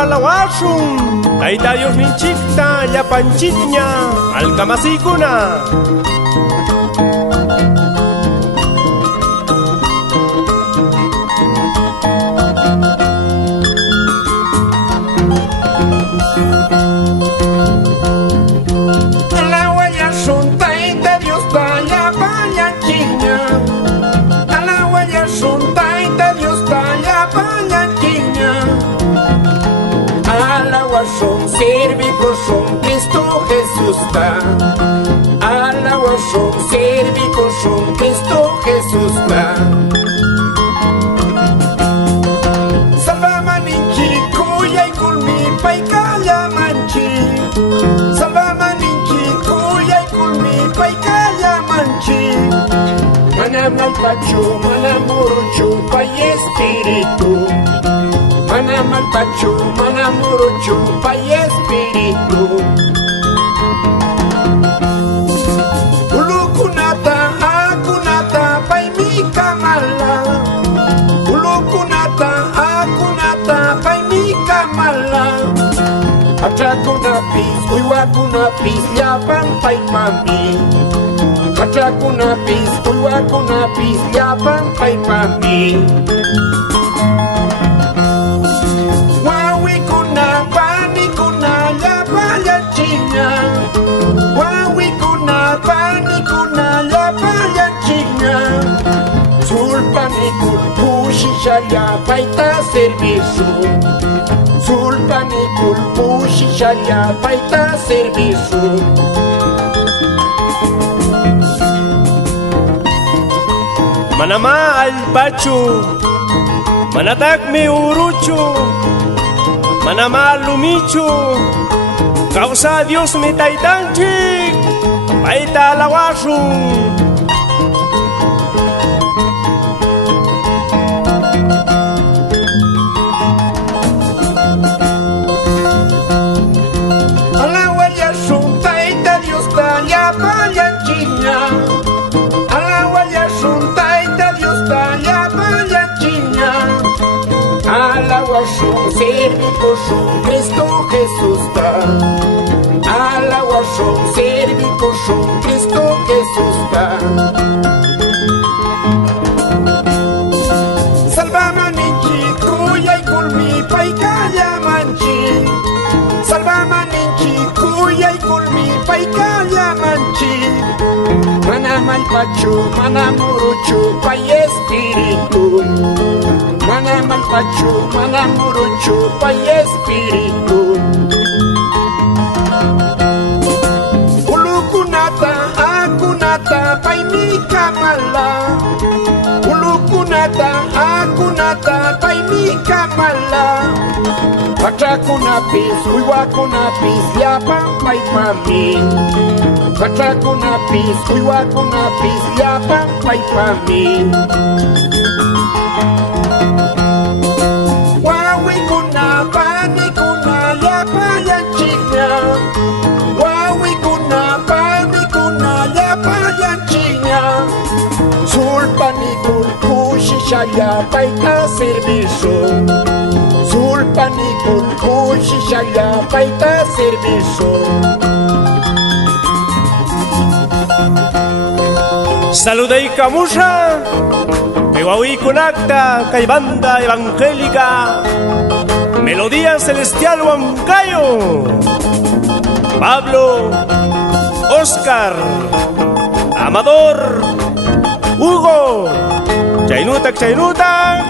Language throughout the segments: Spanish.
Alawashun, Tayta Dios ninchikta llapanchikña alkamasikuna. Alawayashun, Tayta Dios ta llapanchikña. Alawayashun, Tayta Dios ta llapanchikña. Alawashun, servikoshun, Cristo Jesús ta. Alawashun, servikoshun, Cristo Jesús ta. Salvamaninchi, kuyay kulmi, paikaya manchi. Salvamaninchi, kuyay kulmi, paikaya manchi. Manamalpachu, manamuruchu, pay espíritu. Manamalpachu, manamuruchu, pay espíritu. Ulukunata, akunata, pay mi kamala. Ulukunata, akunata, pay mi kamala. Achakunapis, uywakunapis, llapan pay mami. Achakunapis, uywakunapis, llapan pay mami. Wawikuna, panikuna, llapallachiña. Wawikuna, panikuna, llapallachiña. Sulpanikul, pushisha, llapaita servicio. Sulpanikul, pushisha, llapaita servicio. Manama alpachu, manatakmi uruchu, manama lumichu, causa Dios mi taitanchik, paita alawashun. Alawayashun, Tayta Dios ta llapallachiña. Alawayashun, Tayta Dios ta llapallachiña. Alawashun, servikoshun, Cristo Jesús ta. Alawashun, servikoshun, Cristo Jesús ta. Salvamaninchi, kuyay kulmi, paikaya manchi. Salvamaninchi, kuyay kulmi, paikaya manchi. Manamalpachu, manamuruchu, pay espíritu. Manamalpachu, manamuruchu, pay espíritu. Ulukunata, akunata, pay mi kamala. Ulukunata, akunata, pay mi kamala. Achakunapis, uywakunapis, llapan pay mami. Achakunapis, uywakunapis, llapan pay mami. Wawikuna, panikuna, llapallachiña. Wawikuna, panikuna, llapallachiña. Sulpanikul, pushisha, llapaita servicio. Sulpanikul, pushisha, llapaita servicio. Saludei kamusha, pewawi conacta, kay banda evangélica, melodía celestial huancayo, Pablo, Oscar, Amador, Hugo, Chainuta,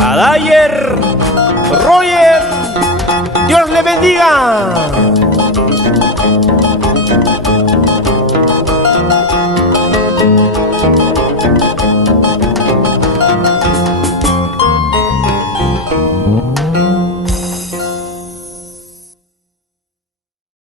Adayer, Roger, Dios le bendiga.